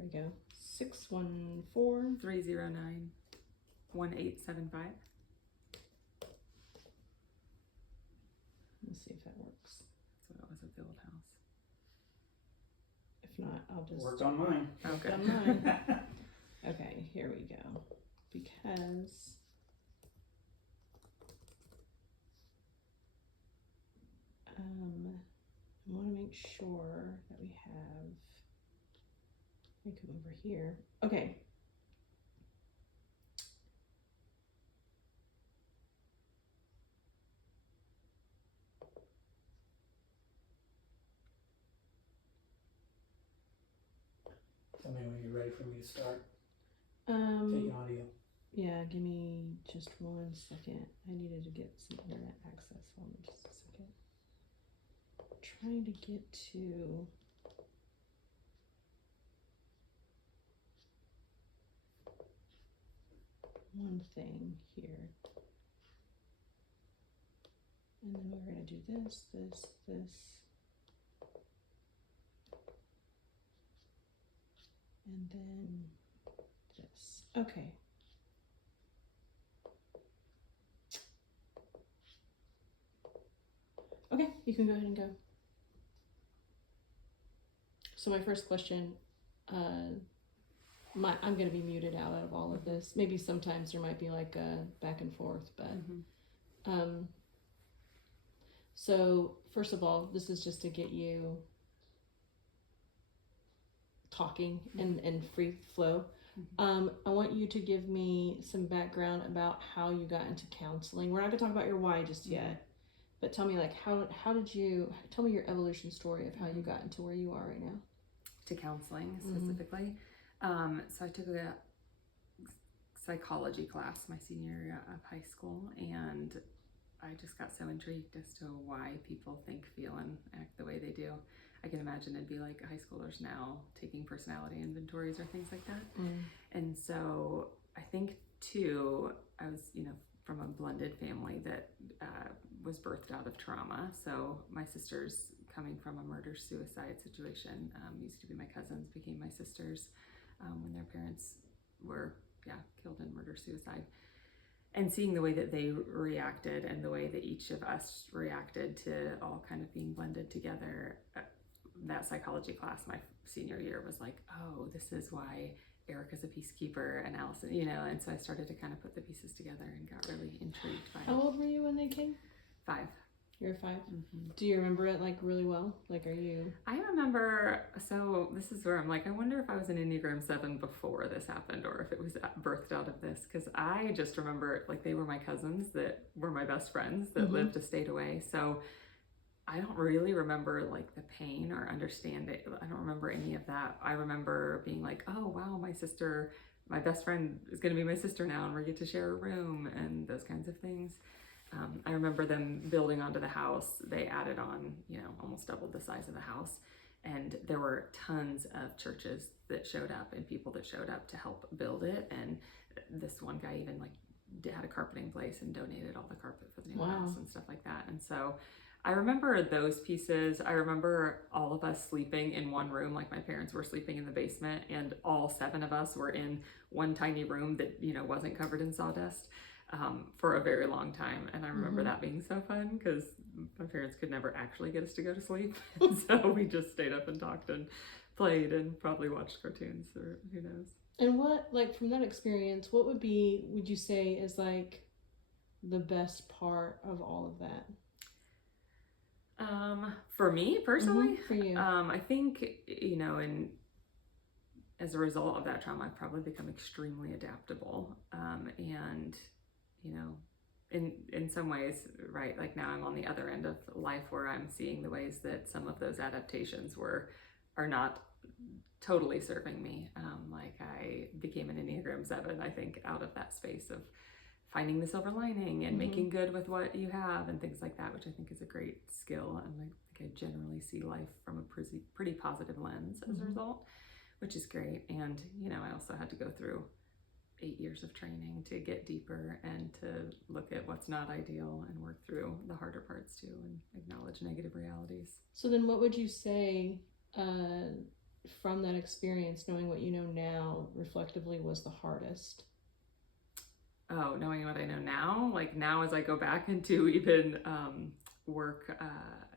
Here we go. 614 309 1875. Let's see if that works. That's what it was at the old house. If not, I'll just Worked on mine. Okay. on mine. Okay, here we go. Because I want to make sure that we have. Let me come over here. Okay. Tell me when you're ready for me to start Um. taking audio. Yeah, give me just 1 second. I needed to get some internet access. Hold on just a second. Trying to get to one thing here. And then we're going to do this, this, this. And then this. Okay. Okay, you can go ahead and go. So my first question, I'm going to be muted out of all of this. Maybe sometimes there might be like a back and forth, but so first of all, this is just to get you talking and free flow. I want you to give me some background about how you got into counseling. We're not going to talk about your why just yet. But tell me, like, how did you, tell me your evolution story of how you got into where you are right now. To counseling specifically. So I took a psychology class my senior year of high school, and I just got so intrigued as to why people think, feel, and act the way they do. I can imagine it'd be like high schoolers now taking personality inventories or things like that. And so I think too, I was, from a blended family that was birthed out of trauma. So my sisters, coming from a murder-suicide situation, used to be my cousins, became my sisters when their parents were, killed in murder-suicide. And seeing the way that they reacted and the way that each of us reacted to all kind of being blended together, that psychology class my senior year was like, oh, this is why Erica's a peacekeeper and Allison, and so I started to kind of put the pieces together and got really intrigued by it. How old were you when they came? 5. You're 5? Do you remember it like really well? Like, are you? I remember, so this is where I'm like, I wonder if I was an Enneagram 7 before this happened or if it was birthed out of this, because I just remember like they were my cousins that were my best friends that lived a state away. So I don't really remember like the pain or understand it. I don't remember any of that. I remember being like, oh wow, my best friend is going to be my sister now and we get to share a room and those kinds of things. I remember them building onto the house. They added on, almost doubled the size of the house. And there were tons of churches that showed up and people that showed up to help build it. And this one guy even like had a carpeting place and donated all the carpet for the new house and stuff like that. And so I remember those pieces. I remember all of us sleeping in one room, like my parents were sleeping in the basement, and all 7 of us were in one tiny room that, wasn't covered in sawdust for a very long time. And I remember that being so fun because my parents could never actually get us to go to sleep. And so we just stayed up and talked and played and probably watched cartoons or who knows. And what, like, from that experience, what would you say is like the best part of all of that? For me personally, For you. I think, and as a result of that trauma, I've probably become extremely adaptable. And, in some ways, right, like now I'm on the other end of life where I'm seeing the ways that some of those adaptations are not totally serving me. Like I became an Enneagram 7, I think, out of that space of finding the silver lining and making good with what you have and things like that, which I think is a great skill. And I think I generally see life from a pretty positive lens as a result, which is great. And, I also had to go through 8 years of training to get deeper and to look at what's not ideal and work through the harder parts too and acknowledge negative realities. So then what would you say from that experience, knowing what you know now, reflectively, was the hardest? Oh, knowing what I know now, like now as I go back into even work,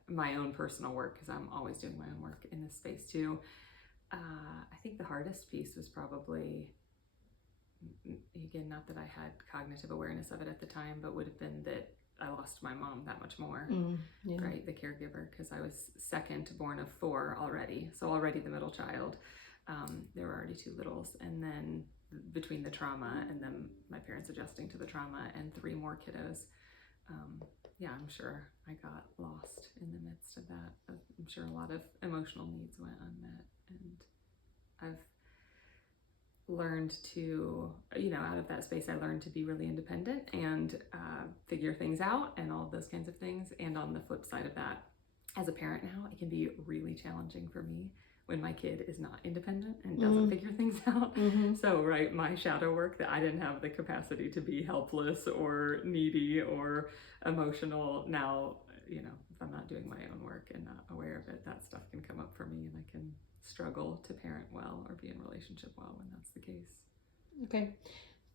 my own personal work, because I'm always doing my own work in this space too. I think the hardest piece was probably, again, not that I had cognitive awareness of it at the time, but would have been that I lost my mom that much more, Yeah. right? The caregiver, because I was second born of 4 already. So already the middle child. There were already 2 littles. And then between the trauma and then my parents adjusting to the trauma and 3 more kiddos, yeah, I'm sure I got lost in the midst of that. I'm sure a lot of emotional needs went unmet. And I've learned to, out of that space, I learned to be really independent and figure things out and all of those kinds of things. And on the flip side of that, as a parent now, it can be really challenging for me when my kid is not independent and doesn't figure things out. So, right, my shadow work, that I didn't have the capacity to be helpless or needy or emotional. Now, if I'm not doing my own work and not aware of it, that stuff can come up for me, and I can struggle to parent well or be in relationship well when that's the case. Okay.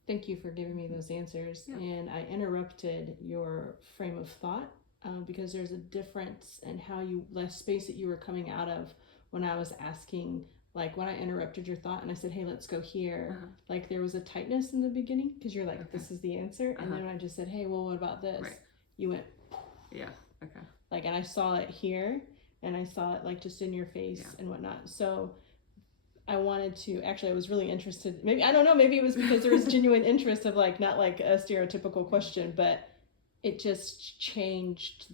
Thank you for giving me those answers. Yeah. And I interrupted your frame of thought because there's a difference in how the space that you were coming out of when I was asking, like when I interrupted your thought and I said, hey, let's go here. Like there was a tightness in the beginning because you're like, this is the answer. And then I just said, hey, well, what about this? Right. You went, yeah, okay. Like, and I saw it here and I saw it like just in your face and whatnot. So I wanted to, actually, I was really interested. Maybe, I don't know, maybe it was because there was genuine interest of like, not like a stereotypical question, but it just changed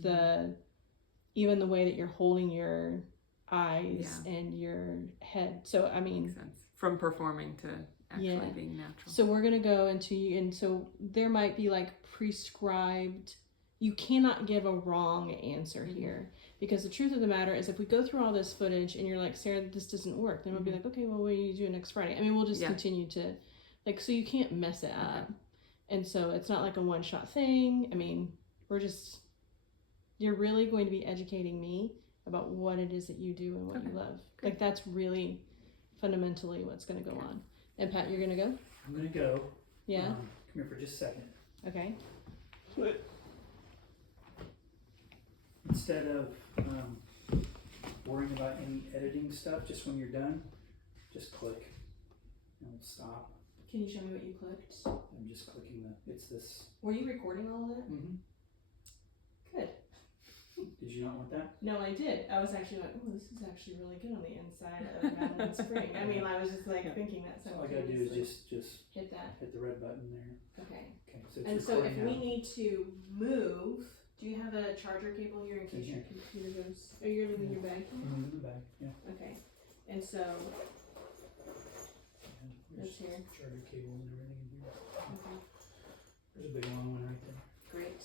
even the way that you're holding your eyes and your head. So, I mean, makes sense. From performing to actually being natural. So we're going to go into, and so there might be like prescribed, you cannot give a wrong answer here. Because the truth of the matter is, if we go through all this footage and you're like, Sarah, this doesn't work, then we'll be like, okay, well, what do you do next Friday? I mean, we'll just continue to, like, so you can't mess it up. And so it's not like a one-shot thing. I mean, you're really going to be educating me about what it is that you do and what you love. Good. Like, that's really fundamentally what's going to go on. And Pat, you're going to go? I'm going to go. Yeah? Come here for just a second. Okay. Instead of worrying about any editing stuff, just when you're done, just click and we'll stop. Can you show me what you clicked? I'm just clicking it's this. Were you recording all of that? Mm-hmm. Good. Did you not want that? No, I did. I was actually like, oh, this is actually really good on the inside of Madeline Spring. I mean, I was just like thinking that all I gotta do is just hit that. Hit the red button there. Okay. Okay. So it's and so if now. we need to move, do you have a charger cable here in case your computer goes? Oh, you're leaving your bag here? In the bag, yeah. Okay. And so There's here. charger cable and everything in here. Okay. There's a big long one right there. Great.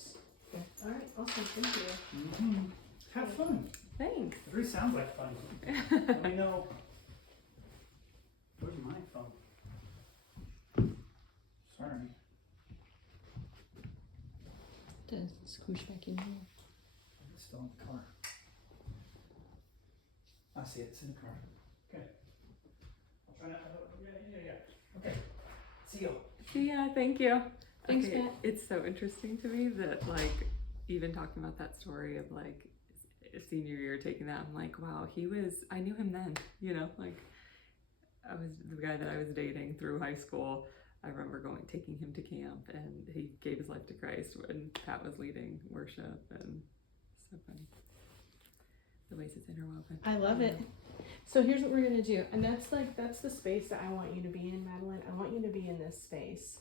Okay. All right. Awesome. Thank you. Mm-hmm. Have fun. Thanks. It really sounds like fun. Let me know. Where's my phone? Sorry. Does squish back in here? It's still in the car. I see it. It's in the car. Okay. I'll try not. Yeah. Okay. See you. Yeah, thank you. Thanks, okay, Pat. It's so interesting to me that, like, even talking about that story of, like, senior year taking that, I'm like, wow, I knew him then, like, I was the guy that I was dating through high school. I remember taking him to camp, and he gave his life to Christ when Pat was leading worship, and so funny. The ways it's interwoven. I love it. So here's what we're gonna do, and that's the space that I want you to be in, Madeline. I want you to be in this space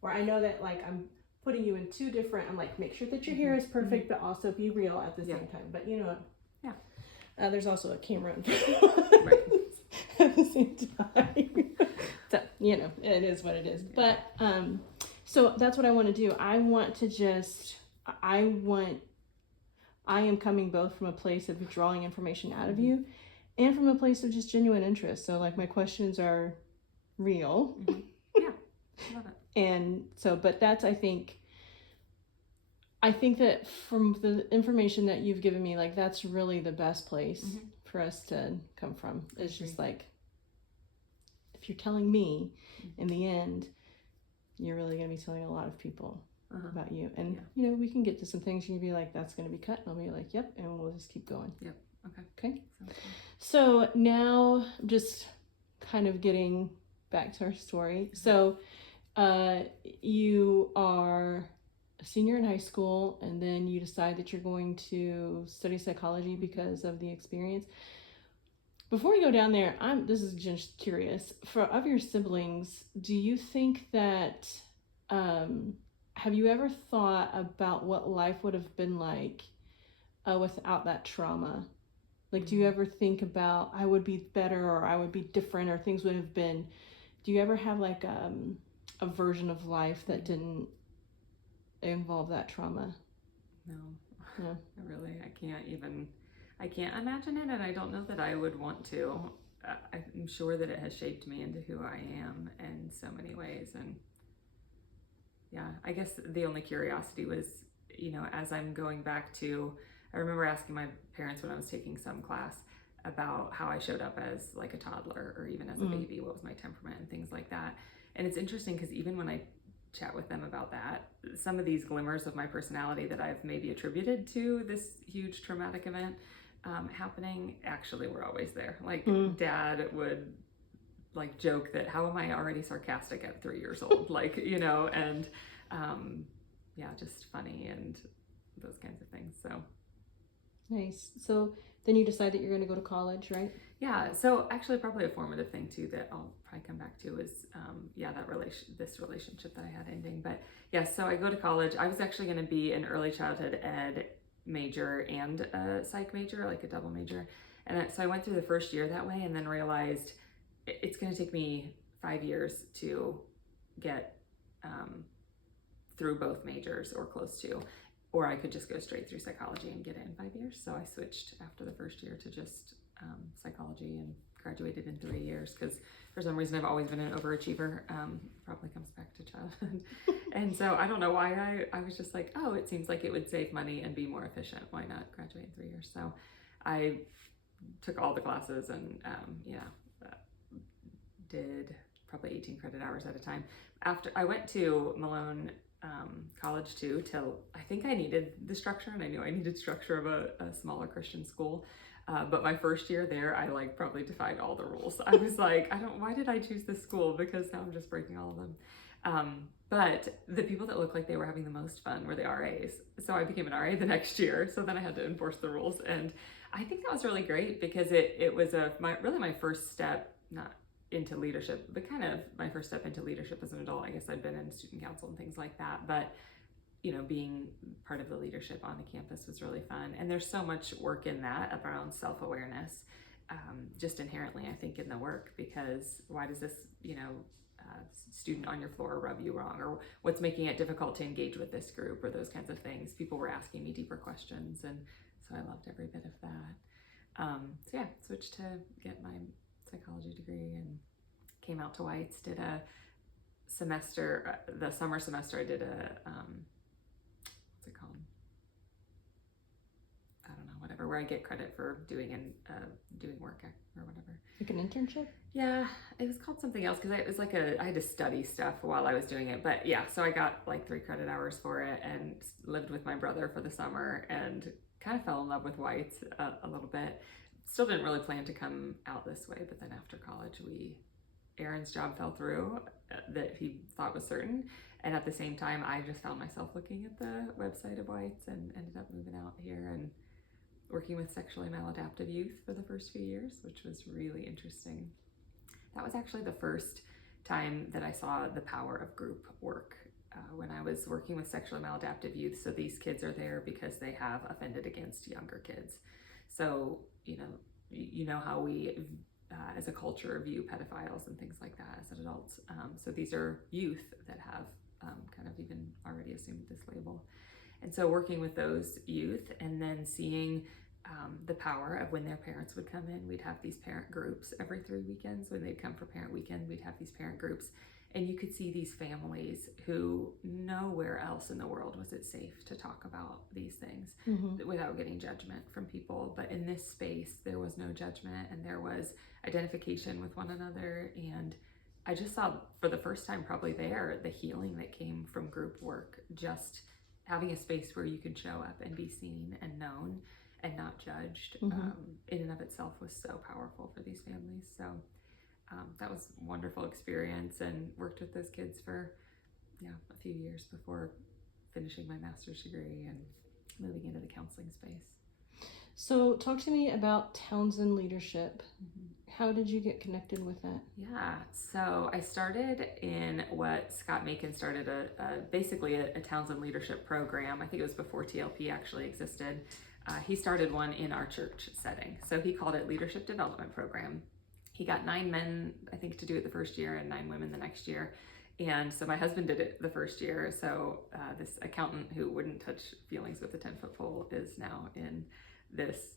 where I know that, like, I'm putting you in 2 different. I'm like, make sure that your hair is perfect, but also be real at the same time. But you know what? Yeah. There's also a camera in front at the same time. So it is what it is. But so that's what I want to do. I am coming both from a place of drawing information out of you and from a place of just genuine interest. So, like, my questions are real. Yeah, love it. And so, but that's, I think that from the information that you've given me, like, that's really the best place for us to come from. It's just like, if you're telling me, in the end, you're really going to be telling a lot of people about you. And, we can get to some things you can be like, that's going to be cut. And I'll be like, yep. And we'll just keep going. Yep. Okay. Okay. Sounds good. So now just kind of getting back to our story. So you are a senior in high school, and then you decide that you're going to study psychology because of the experience. Before we go down there, this is just curious. Of your siblings, do you think that, have you ever thought about what life would have been like without that trauma? Like, do you ever think about, I would be better, or I would be different, or things would have been, do you ever have like a version of life that didn't involve that trauma? No. No. Really, I can't imagine it, and I don't know that I would want to. I'm sure that it has shaped me into who I am in so many ways. And yeah, I guess the only curiosity was, as I'm going back to, I remember asking my parents when I was taking some class about how I showed up as like a toddler or even as a baby, what was my temperament and things like that. And it's interesting because even when I chat with them about that, some of these glimmers of my personality that I've maybe attributed to this huge traumatic event happening actually were always there. Like Dad would like joke that, how am I already sarcastic at 3 years old? Like, and yeah, just funny and those kinds of things. So nice. So then you decide that you're going to go to college, right? Yeah. So actually probably a formative thing too that I'll probably come back to is, this relationship that I had ending. But yeah, so I go to college. I was actually going to be an early childhood ed major and a psych major, like a double major. And so I went through the first year that way and then realized it's going to take me 5 years to get through both majors or close to, or I could just go straight through psychology and get it in 5 years. So I switched after the first year to just psychology and graduated in 3 years because for some reason I've always been an overachiever. Probably comes back to childhood. And so I don't know why I was just like, oh, it seems like it would save money and be more efficient. Why not graduate in 3 years? So I took all the classes and did probably 18 credit hours at a time. After I went to Malone college too, till I think I needed the structure, and I knew I needed structure of a smaller Christian school. But my first year there, I like probably defied all the rules. I was like, why did I choose this school? Because now I'm just breaking all of them. But the people that looked like they were having the most fun were the RAs. So I became an RA the next year. So then I had to enforce the rules. And I think that was really great because it was my first step, not into leadership, but kind of my first step into leadership as an adult. I guess I'd been in student council and things like that. But being part of the leadership on the campus was really fun. And there's so much work in that around self-awareness, just inherently, I think, in the work, because why does this, student on your floor rub you wrong? Or what's making it difficult to engage with this group, or those kinds of things? People were asking me deeper questions. And so I loved every bit of that. So yeah, switched to get my psychology degree and came out to White's, did a semester, the summer semester I did a, what's it called? I don't know, whatever, where I get credit for doing work or whatever. Like an internship? Yeah, it was called something else because it was like I had to study stuff while I was doing it. But yeah, so I got like 3 credit hours for it and lived with my brother for the summer and kind of fell in love with White's a little bit. Still didn't really plan to come out this way, but then after college, Aaron's job fell through that he thought was certain. And at the same time, I just found myself looking at the website of White's and ended up moving out here and working with sexually maladaptive youth for the first few years, which was really interesting. That was actually the first time that I saw the power of group work when I was working with sexually maladaptive youth. So these kids are there because they have offended against younger kids. So, you know how we, as a culture, view pedophiles and things like that as adults. So these are youth that have kind of even already assumed this label. And so working with those youth and then seeing the power of when their parents would come in, we'd have these parent groups every 3 weekends. When they'd come for parent weekend, we'd have these parent groups. And you could see these families who nowhere else in the world was it safe to talk about these things without getting judgment from people. But in this space, there was no judgment and there was identification with one another and I just saw for the first time probably there the healing that came from group work, just having a space where you can show up and be seen and known and not judged, in and of itself was so powerful for these families. So that was a wonderful experience, and worked with those kids for a few years before finishing my master's degree and moving into the counseling space. So talk to me about Townsend Leadership. How did you get connected with that? Yeah, so I started in what Scott Macon started, basically a Townsend leadership program. I think it was before TLP actually existed. He started one in our church setting. So he called it Leadership Development Program. He got 9 men, I think, to do it the first year and 9 women the next year. And so my husband did it the first year. So this accountant who wouldn't touch feelings with a 10-foot pole is now in this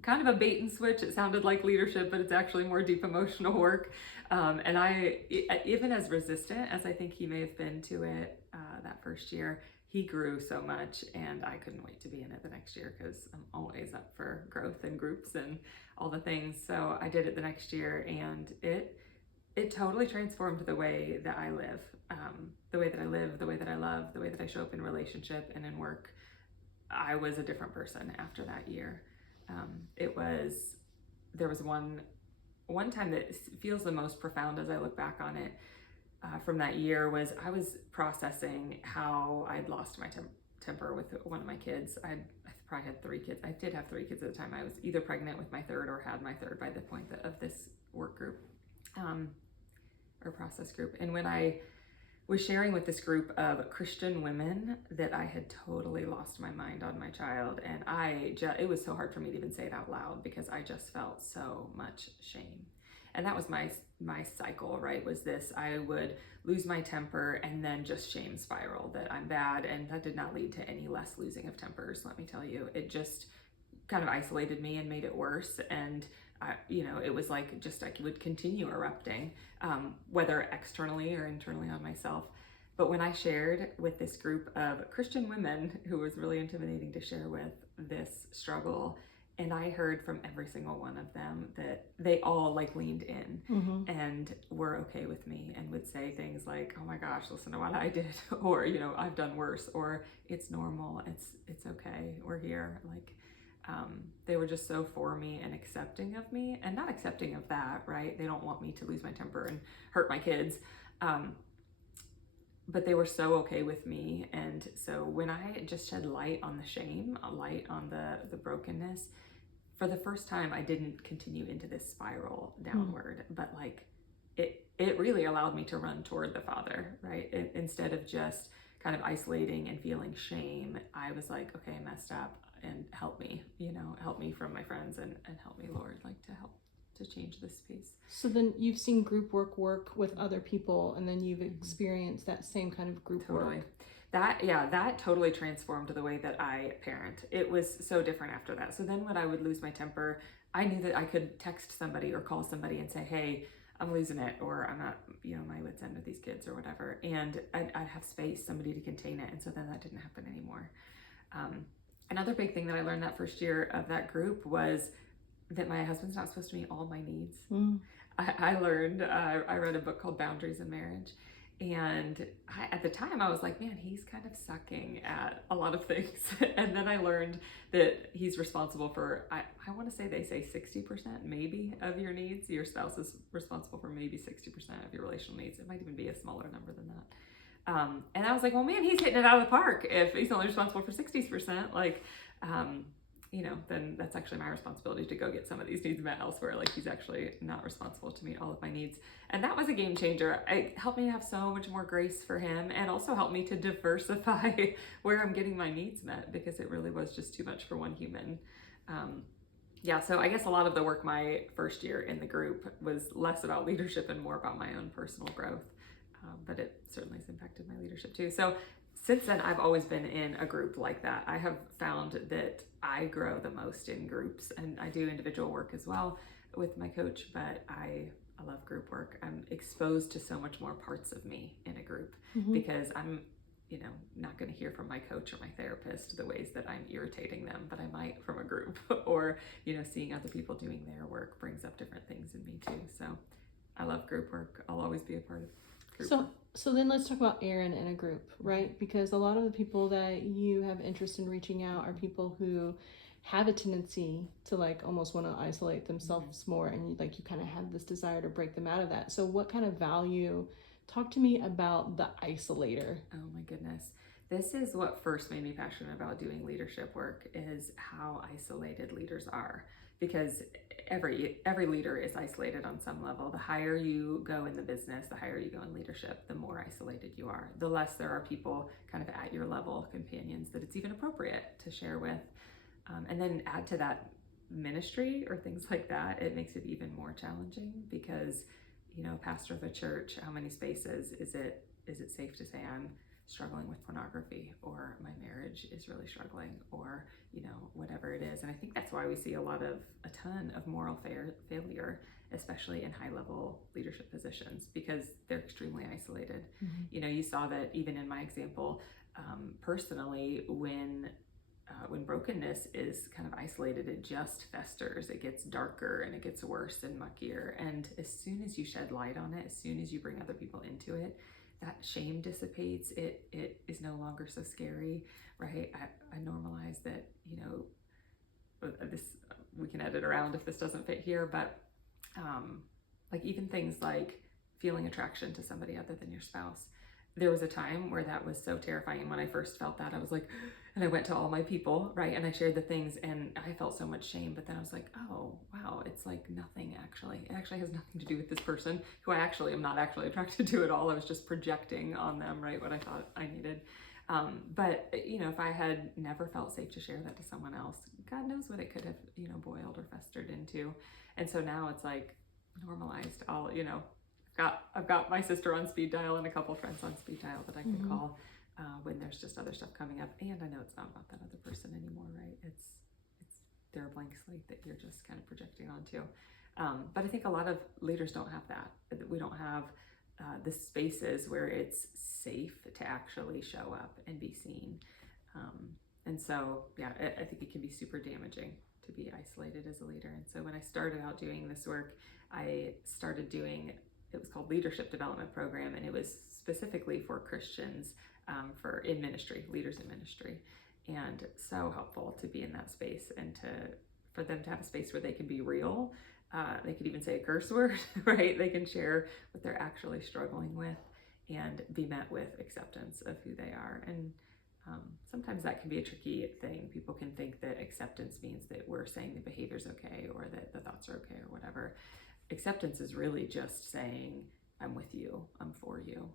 kind of a bait and switch. It sounded like leadership, but it's actually more deep emotional work. And I, even as resistant as I think he may have been to it that first year, he grew so much, and I couldn't wait to be in it the next year because I'm always up for growth and groups and all the things. So I did it the next year, and it totally transformed the way that I live, the way that I live, the way that I love, the way that I show up in relationship and in work. I was a different person after that year. There was one time that feels the most profound as I look back on it from that year. Was I was processing how I'd lost my temper with one of my kids. I probably had 3 kids. I did have 3 kids at the time. I was either pregnant with my 3rd or had my 3rd by the point of this work group or process group. And when I was sharing with this group of Christian women that I had totally lost my mind on my child, and it was so hard for me to even say it out loud because I just felt so much shame. And that was my cycle, right? Was this, I would lose my temper and then just shame spiral that I'm bad, and that did not lead to any less losing of tempers, let me tell you. It just kind of isolated me and made it worse. And it was like just I would continue erupting, whether externally or internally on myself. But when I shared with this group of Christian women, who was really intimidating to share with, this struggle, and I heard from every single one of them that they all leaned in and were okay with me and would say things like, "Oh my gosh, listen to what I did," or "I've done worse," or "It's normal, it's okay, we're here." They were just so for me and accepting of me, and not accepting of that, right? They don't want me to lose my temper and hurt my kids. But they were so okay with me. And so when I just shed light on the shame, a light on the brokenness, for the first time, I didn't continue into this spiral downward, but it really allowed me to run toward the Father, right? Instead of just kind of isolating and feeling shame, I was like, okay, I messed up, and help me, help me from my friends, and help me, Lord, to help to change this piece. So then you've seen group work with other people, and then you've experienced that same kind of group work. That totally transformed the way that I parent. It was so different after that. So then when I would lose my temper, I knew that I could text somebody or call somebody and say, "Hey, I'm losing it," or "I'm not, my wit's end with these kids," or whatever. And I'd have space, somebody to contain it. And so then that didn't happen anymore. Another big thing that I learned that first year of that group was that my husband's not supposed to meet all of my needs. I learned, I read a book called Boundaries in Marriage. And at the time I was like, man, he's kind of sucking at a lot of things. And then I learned that he's responsible for, I want to say they say 60% maybe of your needs. Your spouse is responsible for maybe 60% of your relational needs. It might even be a smaller number than that. And I was like, well, man, he's hitting it out of the park if he's only responsible for 60%. Then that's actually my responsibility to go get some of these needs met elsewhere. He's actually not responsible to meet all of my needs. And that was a game changer. It helped me have so much more grace for him, and also helped me to diversify where I'm getting my needs met, because it really was just too much for one human. So I guess a lot of the work my first year in the group was less about leadership and more about my own personal growth. But it certainly has impacted my leadership too. So since then, I've always been in a group like that. I have found that I grow the most in groups, and I do individual work as well with my coach, but I love group work. I'm exposed to so much more parts of me in a group, because I'm, not going to hear from my coach or my therapist the ways that I'm irritating them, but I might from a group, or, seeing other people doing their work brings up different things in me too. So I love group work. I'll always be a part of group So work. so then let's talk about Aaron in a group, right? Because a lot of the people that you have interest in reaching out are people who have a tendency to like almost want to isolate themselves more, and you kind of have this desire to break them out of that. So what kind of value, talk to me about the isolator. Oh my goodness. This is what first made me passionate about doing leadership work, is how isolated leaders are. Because every leader is isolated on some level. The higher you go in the business, the higher you go in leadership, the more isolated you are. The less there are people kind of at your level, companions, that it's even appropriate to share with. And then add to that ministry or things like that, it makes it even more challenging because, pastor of a church, how many spaces is it safe to say I'm struggling with pornography, or my marriage is really struggling, or whatever it is. And I think that's why we see a ton of moral failure, especially in high level leadership positions, because they're extremely isolated. You saw that even in my example, personally, when brokenness is kind of isolated, it just festers, it gets darker and it gets worse and muckier. And as soon as you shed light on it, as soon as you bring other people into it, that shame dissipates. It is no longer so scary, right? I normalize that, this, we can edit around if this doesn't fit here, but like even things like feeling attraction to somebody other than your spouse. There was a time where that was so terrifying. When I first felt that, I was like, and I went to all my people, right? And I shared the things and I felt so much shame, but then I was like, oh, wow, it's like nothing actually. It actually has nothing to do with this person who I actually am not actually attracted to at all. I was just projecting on them, right, what I thought I needed. But if I had never felt safe to share that to someone else, God knows what it could have, boiled or festered into. And so now it's like normalized. I've got my sister on speed dial and a couple friends on speed dial that I can call when there's just other stuff coming up. And I know it's not about that other person anymore, right? It's they're a blank slate that you're just kind of projecting onto. But I think a lot of leaders don't have that. We don't have the spaces where it's safe to actually show up and be seen. And so, I think it can be super damaging to be isolated as a leader. And so when I started out doing this work, I started doing, it was called Leadership Development Program, and it was specifically for Christians, for leaders in ministry. And so helpful to be in that space and for them to have a space where they can be real. They could even say a curse word, right? They can share what they're actually struggling with and be met with acceptance of who they are. And sometimes that can be a tricky thing. People can think that acceptance means that we're saying the behavior's okay or that the thoughts are okay or whatever. Acceptance is really just saying, I'm with you, I'm for you,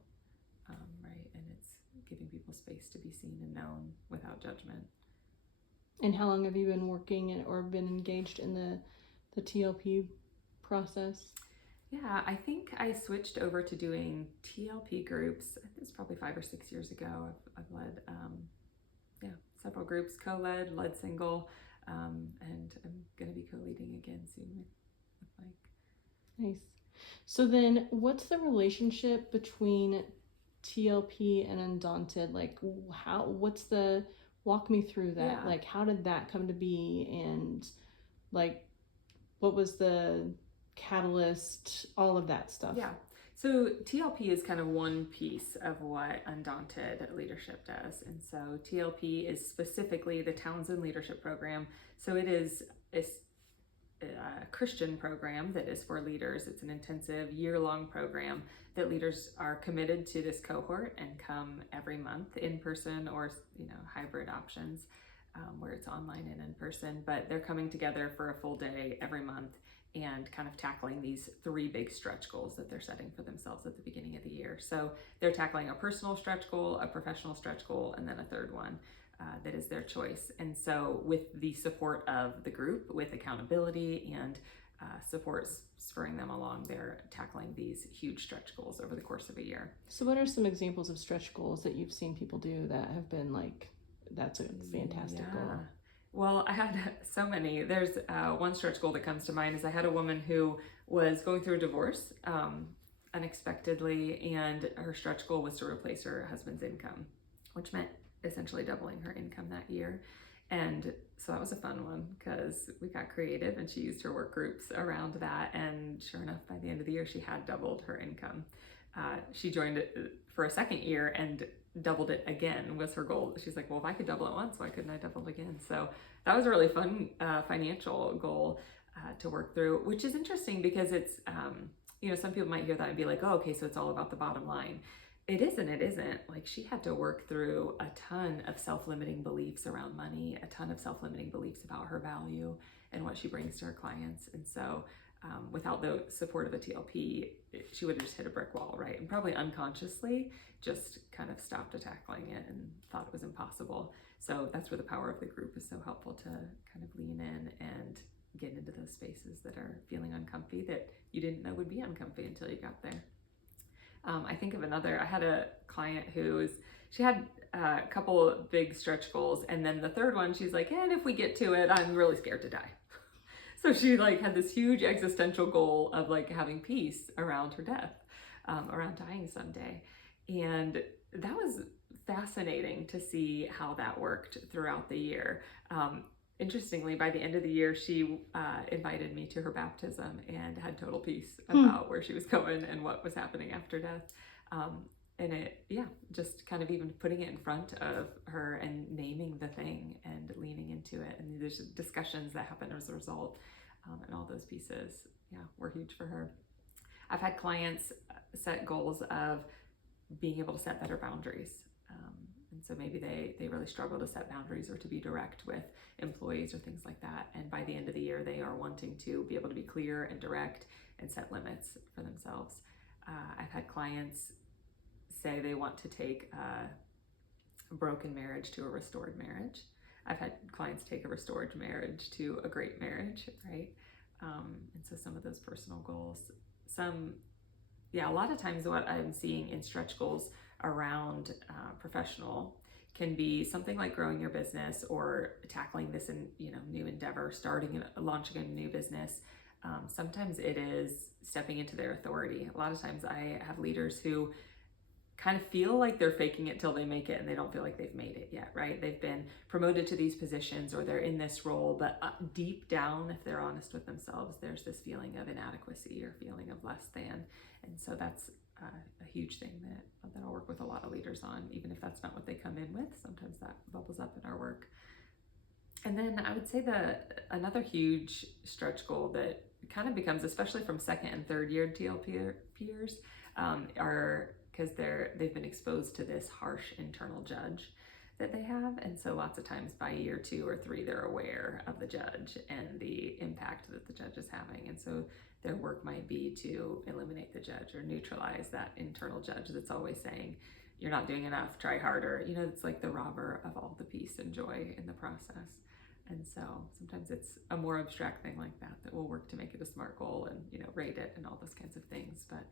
right? And it's giving people space to be seen and known without judgment. And how long have you been working or been engaged in the TLP process? Yeah, I think I switched over to doing TLP groups. I think it's probably 5 or 6 years ago. I've led, several groups, co-led, led single, and I'm going to be co-leading again soon with Mike. Nice. So then what's the relationship between TLP and Undaunted? Like walk me through that. Yeah. Like how did that come to be, and like what was the catalyst, all of that stuff? Yeah. So TLP is kind of one piece of what Undaunted Leadership does. And so TLP is specifically the Townsend Leadership Program. So it's a Christian program that is for leaders. It's an intensive year-long program that leaders are committed to this cohort and come every month in person or hybrid options where it's online and in person, but they're coming together for a full day every month and kind of tackling these 3 big stretch goals that they're setting for themselves at the beginning of the year. So they're tackling a personal stretch goal, a professional stretch goal, and then a third one that is their choice. And so with the support of the group, with accountability and support spurring them along, they're tackling these huge stretch goals over the course of a year. So what are some examples of stretch goals that you've seen people do that have been like, that's a fantastic goal? Well, I had so many. There's one stretch goal that comes to mind is I had a woman who was going through a divorce unexpectedly, and her stretch goal was to replace her husband's income, which meant essentially doubling her income that year. And so that was a fun one because we got creative and she used her work groups around that. And sure enough, by the end of the year, she had doubled her income. She joined it for a second year and doubled it again was her goal. She's like, well, if I could double it once, why couldn't I double it again? So that was a really fun financial goal to work through, which is interesting because it's, some people might hear that and be like, oh, okay, so it's all about the bottom line. It isn't. Like, she had to work through a ton of self-limiting beliefs around money, a ton of self-limiting beliefs about her value and what she brings to her clients. And so without the support of a TLP, she would have just hit a brick wall, right? And probably unconsciously just kind of stopped tackling it and thought it was impossible. So that's where the power of the group is so helpful, to kind of lean in and get into those spaces that are feeling uncomfy that you didn't know would be uncomfy until you got there. I think of I had a client she had a couple of big stretch goals. And then the third one, she's like, and if we get to it, I'm really scared to die. So she had this huge existential goal of having peace around her death, around dying someday. And that was fascinating to see how that worked throughout the year. Interestingly, by the end of the year, she invited me to her baptism and had total peace about where she was going and what was happening after death. And just kind of even putting it in front of her and naming the thing and leaning into it. And there's discussions that happen as a result, and all those pieces, were huge for her. I've had clients set goals of being able to set better boundaries. And so maybe they really struggle to set boundaries or to be direct with employees or things like that. And by the end of the year, they are wanting to be able to be clear and direct and set limits for themselves. I've had clients say they want to take a broken marriage to a restored marriage. I've had clients take a restored marriage to a great marriage, right? And so some of those personal goals, a lot of times what I'm seeing in stretch goals around professional can be something like growing your business or tackling this new endeavor, launching a new business. Sometimes it is stepping into their authority. A lot of times I have leaders who kind of feel like they're faking it till they make it, and they don't feel like they've made it yet, right? They've been promoted to these positions or they're in this role, but deep down, if they're honest with themselves, there's this feeling of inadequacy or feeling of less than. And so that's a huge thing that I'll work with a lot of leaders on, even if that's not what they come in with. Sometimes that bubbles up in our work. And then I would say another huge stretch goal that kind of becomes, especially from second and third year TLPers, are because they've been exposed to this harsh internal judge that they have. And so lots of times by year 2 or 3, they're aware of the judge and the impact that the judge is having. And so their work might be to eliminate the judge or neutralize that internal judge that's always saying, you're not doing enough, try harder. It's like the robber of all the peace and joy in the process. And so sometimes it's a more abstract thing like that will work to make it a SMART goal and, rate it and all those kinds of things. But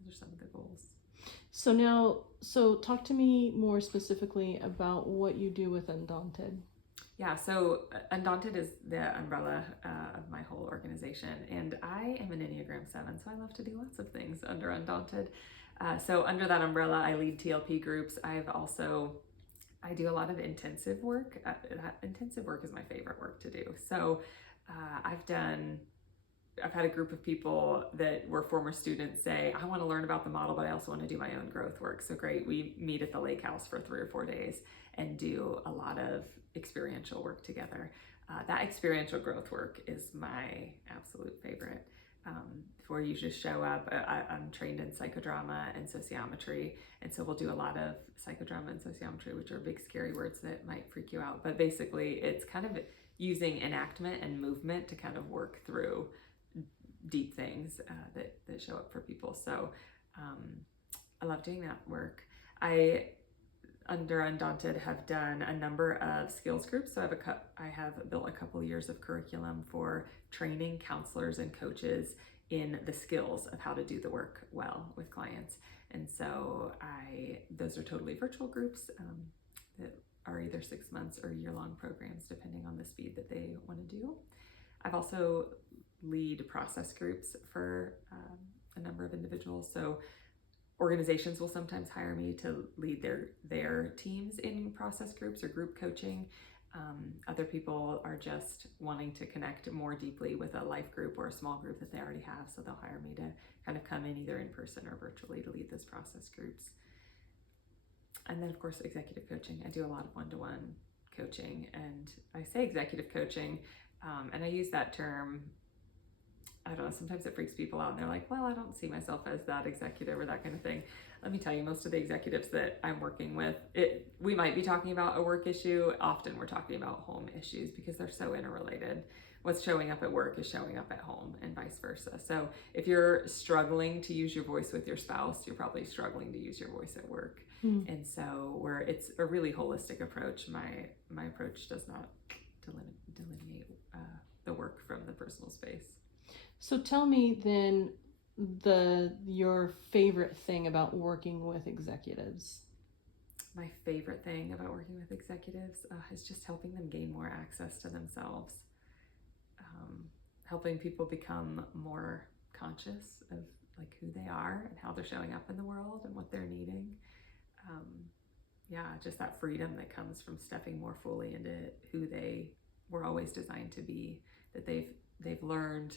those are some of the goals. So talk to me more specifically about what you do with Undaunted. Yeah, so Undaunted is the umbrella of my whole organization, and I am an Enneagram 7, so I love to do lots of things under Undaunted. So under that umbrella, I lead TLP groups. I do a lot of intensive work. Intensive work is my favorite work to do. So I've had a group of people that were former students say, I want to learn about the model, but I also want to do my own growth work. So great, we meet at the lake house for 3 or 4 days and do a lot of experiential work together. That experiential growth work is my absolute favorite, where you just show up. I'm trained in psychodrama and sociometry, and so we'll do a lot of psychodrama and sociometry, which are big scary words that might freak you out. But basically, it's kind of using enactment and movement to kind of work through deep things that show up for people. So I love doing that work. I, under Undaunted, have done a number of skills groups. So I have built a couple years of curriculum for training counselors and coaches in the skills of how to do the work well with clients. And so those are totally virtual groups that are either 6 months or year-long programs, depending on the speed that they want to do. I've also lead process groups for a number of individuals. So organizations will sometimes hire me to lead their teams in process groups or group coaching. Other people are just wanting to connect more deeply with a life group or a small group that they already have. So they'll hire me to kind of come in either in person or virtually to lead those process groups. And then of course, executive coaching. I do a lot of one-to-one coaching, and I say executive coaching, and I use that term, I don't know, sometimes it freaks people out and they're like, well, I don't see myself as that executive or that kind of thing. Let me tell you, most of the executives that I'm working with, we might be talking about a work issue. Often we're talking about home issues because they're so interrelated. What's showing up at work is showing up at home and vice versa. So if you're struggling to use your voice with your spouse, you're probably struggling to use your voice at work. And so it's a really holistic approach. My approach does not delineate the work from the personal space. So tell me then your favorite thing about working with executives. My favorite thing about working with executives is just helping them gain more access to themselves, helping people become more conscious of like who they are and how they're showing up in the world and what they're needing. Just that freedom that comes from stepping more fully into who they were always designed to be, that they've learned,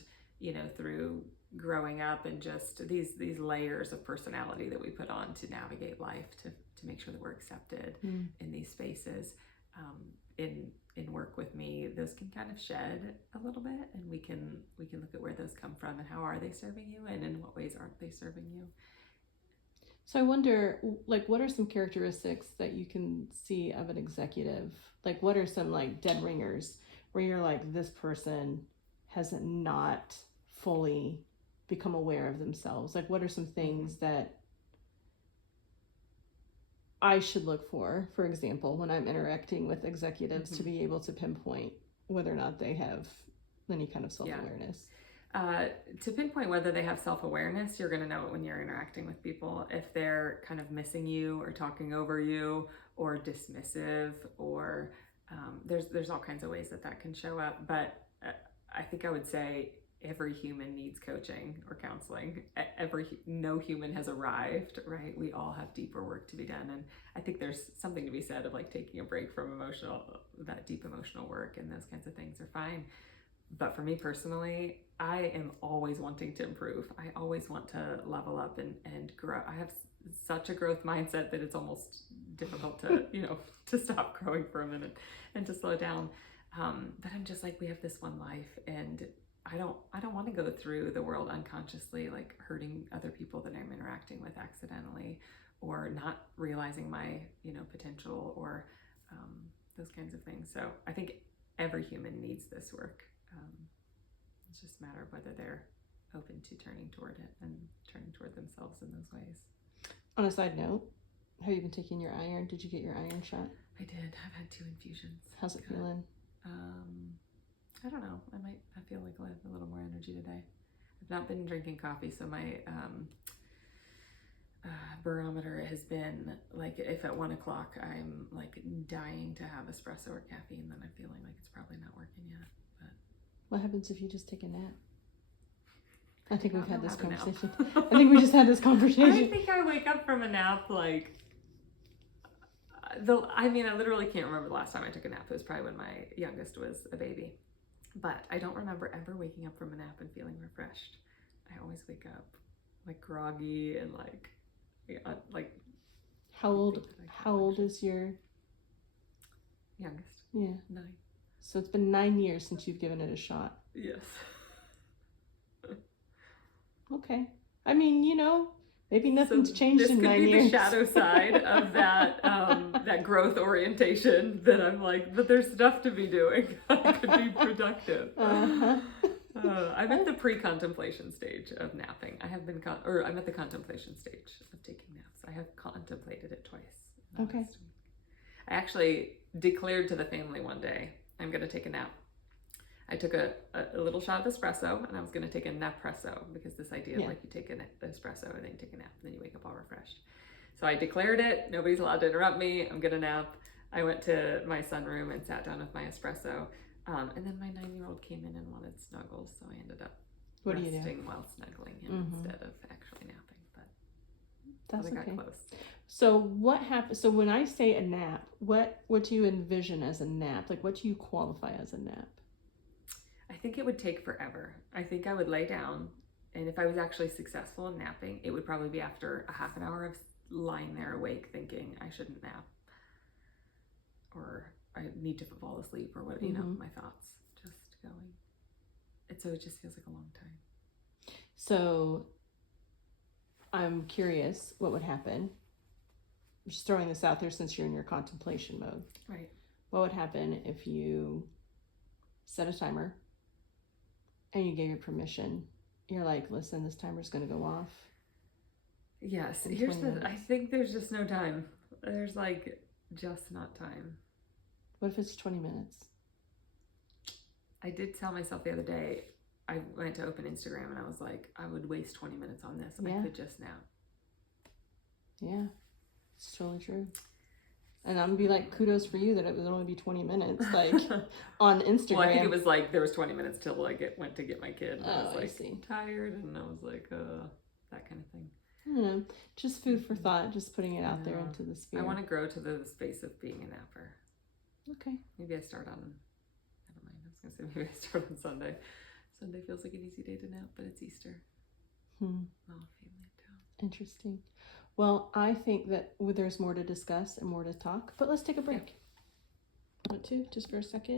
through growing up, and just these layers of personality that we put on to navigate life, to make sure that we're accepted in these spaces. In work with me, those can kind of shed a little bit, and we can look at where those come from and how are they serving you, and in what ways aren't they serving you. So I wonder, like, what are some characteristics that you can see of an executive? Like, what are some like dead ringers where you're like, this person has not fully become aware of themselves? Like, what are some things that I should look for example, when I'm interacting with executives, to be able to pinpoint whether or not they have any kind of self-awareness? To pinpoint whether they have self-awareness, you're going to know it when you're interacting with people. If they're kind of missing you or talking over you or dismissive, or there's all kinds of ways that can show up. But I think I would say every human needs coaching or counseling. No human has arrived, right? We all have deeper work to be done. And I think there's something to be said of like taking a break from that deep emotional work, and those kinds of things are fine. But for me personally, I am always wanting to improve. I always want to level up and grow. I have such a growth mindset that it's almost difficult to, to stop growing for a minute and to slow down. But I'm just like, we have this one life, and I don't want to go through the world unconsciously, like hurting other people that I'm interacting with accidentally, or not realizing my, potential, or those kinds of things. So I think every human needs this work. It's just a matter of whether they're open to turning toward it and turning toward themselves in those ways. On a side note, have you been taking your iron? Did you get your iron shot? I did. I've had 2 infusions. How's it feeling? I don't know. I feel like I have a little more energy today. I've not been drinking coffee, so my barometer has been like, if at 1 o'clock I'm like dying to have espresso or caffeine, then I'm feeling like it's probably not working yet. But what happens if you just take a nap? I think we've had this have a nap. conversation. I think we just had this conversation. I think I wake up from a nap like I literally can't remember the last time I took a nap. It was probably when my youngest was a baby. But I don't remember ever waking up from a nap and feeling refreshed. I always wake up like groggy and like How old is your youngest? Yeah. 9. So it's been 9 years since you've given it a shot. Yes. Okay. I mean, maybe nothing's changed in 9 years. This could be the shadow side of that that growth orientation, that I'm like, but there's stuff to be doing. I could be productive. I'm at the pre-contemplation stage of napping. I have been, I'm at the contemplation stage of taking naps. I have contemplated it twice. Okay. Last week. I actually declared to the family one day, I'm going to take a nap. I took a little shot of espresso, and I was going to take a napresso, because this idea of like you take an espresso and then you take a nap and then you wake up all refreshed. So I declared it. Nobody's allowed to interrupt me. I'm going to nap. I went to my sunroom and sat down with my espresso. And then my 9-year-old came in and wanted snuggles, so I ended up resting while snuggling him instead of actually napping. But that's we got okay. close. So what happens? So when I say a nap, what do you envision as a nap? Like, what do you qualify as a nap? I think it would take forever. I think I would lay down, and if I was actually successful in napping, it would probably be after a half an hour of lying there awake thinking I shouldn't nap, or I need to fall asleep, or what, you know, my thoughts just going. And so it just feels like a long time. So I'm curious what would happen. I'm just throwing this out there since you're in your contemplation mode. Right. What would happen if you set a timer and you gave your permission? You're like, listen, this timer's going to go off. Yes. In Here's 20 the, I minutes. think there's just no time. There's like just not time. What if it's 20 minutes? I did tell myself the other day, I went to open Instagram and I was like, I would waste 20 minutes on this. Yeah. I could just nap. Yeah, it's totally true. And I'm gonna be like, kudos for you that it would only be 20 minutes, like on Instagram. Well, I think it was like there was 20 minutes till I went to get my kid. And I was I like see. tired, and I was like, that kind of thing. I don't know, just food for thought, just putting it out there Yeah. into the sphere. I want to grow to the space of being a napper. Okay. Maybe I start on. Never mind. I was gonna say maybe I start on Sunday. Sunday feels like an easy day to nap, but it's Easter. All family in town. Interesting. Well, I think that there's more to discuss and more to talk, but let's take a break. Want to, just for a second?